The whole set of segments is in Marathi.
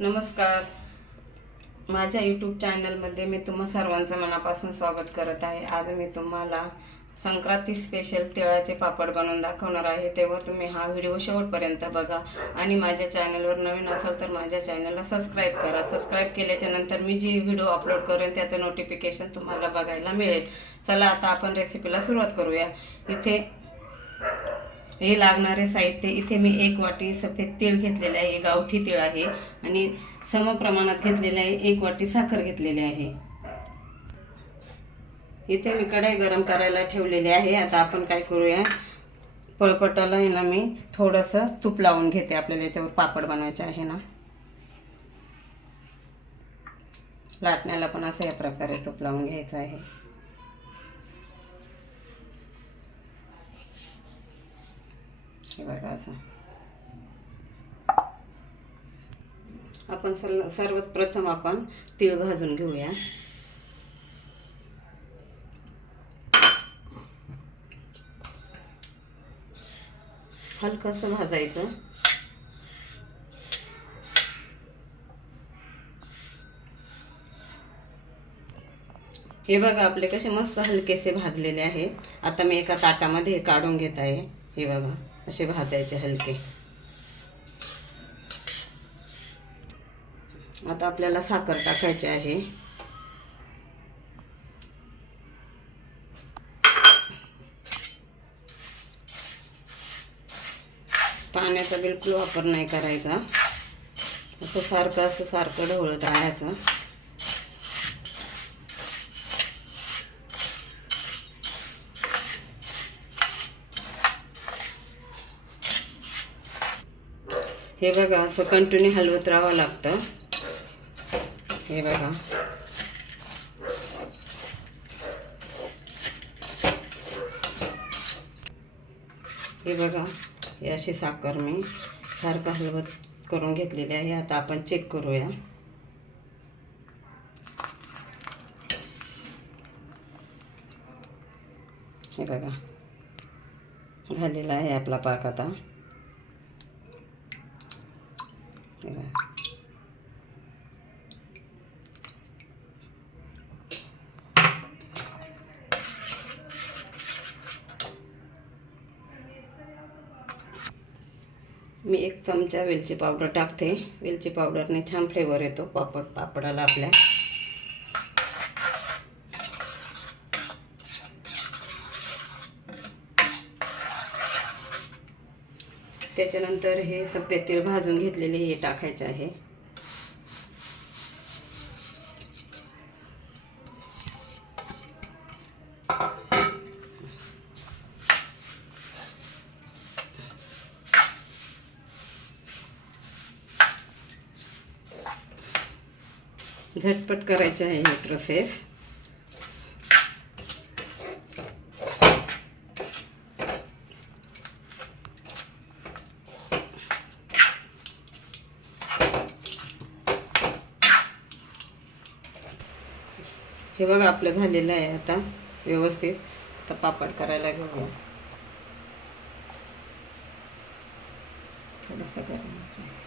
नमस्कार. माझ्या यूट्यूब चॅनलमध्ये मी तुम्हा सर्वांचं मनापासून स्वागत करत आहे. आज मी तुम्हाला संक्रांती स्पेशल तिळाचे पापड बनवून दाखवणार आहे. तेव्हा तुम्ही हा व्हिडिओ शेवटपर्यंत बघा. आणि माझ्या चॅनलवर नवीन असाल तर माझ्या चॅनलला सबस्क्राईब करा. सबस्क्राईब केल्याच्यानंतर मी जी व्हिडिओ अपलोड करेन त्याचं नोटिफिकेशन तुम्हाला बघायला मिळेल. चला आता आपण रेसिपीला सुरुवात करूया. इथे हे लागणारे साहित्य इथे मी एक वाटी सफेद तीळ घेतलेले आहे गावठी तीळ आहे आणि समप्रमाणात घेतलेले आहे एक वाटी साखर घेतलेली आहे. इथे मी कढाई गरम करायला ठेवलेली आहे. आता आपण काय करूया पळपटाला आहे ना मी थोडंसं तूप लावून घेते आपल्याला याच्यावर पापड बनवायचे आहे ना. लाटण्याला पण असं या प्रकारे तूप लावून घ्यायचं आहे. हे बघा असं आपण सर्व सर्वात प्रथम आपण तीळ भाजून घेऊया. हलकंसं भाजायचं. हे बघा आपले कसे मस्त हलकेसे भाजलेले आहेत. आता मी एका ताटामध्ये काढून घेत आहे. हे बघा. असे भाजायचे हलके. आता आपल्याला साखर टाकायची आहे. पाण्याचा बिलकुल वापर नाही करायचा. असं सारखं असं सारखं ढवळत राहायचं. हे बघा असं कंटिन्यू हलवत राहावं लागतं. हे बघा. हे बघा हे अशी साखर मी सारखं हलवत करून घेतलेली आहे. आता आपण चेक करूया. हे बघा. झालेला आहे आपला पाक आता हे बघा मी एक चमचा वेलची पावडर टाकते. वेलची पावडरने छान फ्लेवर येतो. पापड पापडाला आपल्या. त्याच्यानंतर हे सफेद तेल भाजून घेतलेले हे टाकायचे आहे. झटपट करायचे आहे ही प्रोसेस हे बघा आपलं झालेलं आहे आता व्यवस्थित. आता पापड करायला घेऊया. थोडंसं गरमाचं आहे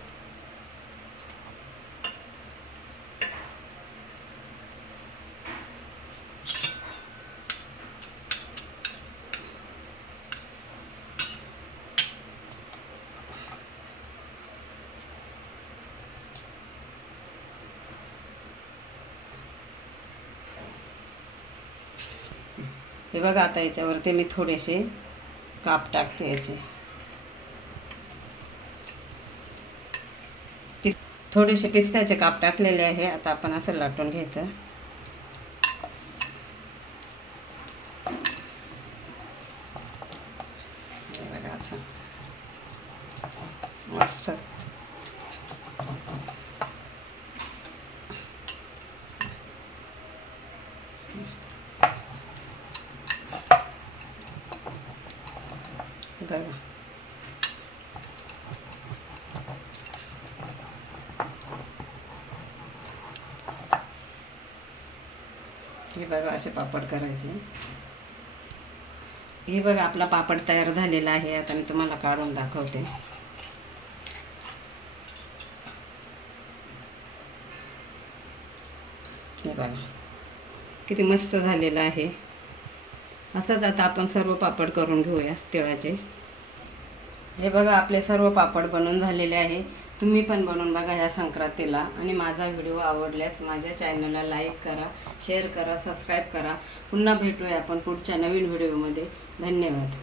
हे बघा आता याच्यावरती मी थोडेसे काप टाकते याचे. पिस थोडेसे पिस्त्याचे काप टाकलेले आहे. आता आपण असं लाटून घ्यायचं. बघा मस्त. बघा हे बघा असे पापड करायचे. हे बघा आपला पापड तयार झालेला आहे. आता मी तुम्हाला काढून दाखवते. हे बघा किती मस्त झालेलं आहे. असंच आता आपण सर्व पापड करून घेऊया तिळाचे. हे बघा आपले सर्व पापड बनवून झालेले आहे. तुम्ही पण बनवून बघा ह्या संक्रांतीला. आणि माझा व्हिडिओ आवडल्यास माझ्या चॅनलला लाईक करा शेअर करा सबस्क्राईब करा. पुन्हा भेटूया आपण पुढच्या नवीन व्हिडिओमध्ये. धन्यवाद.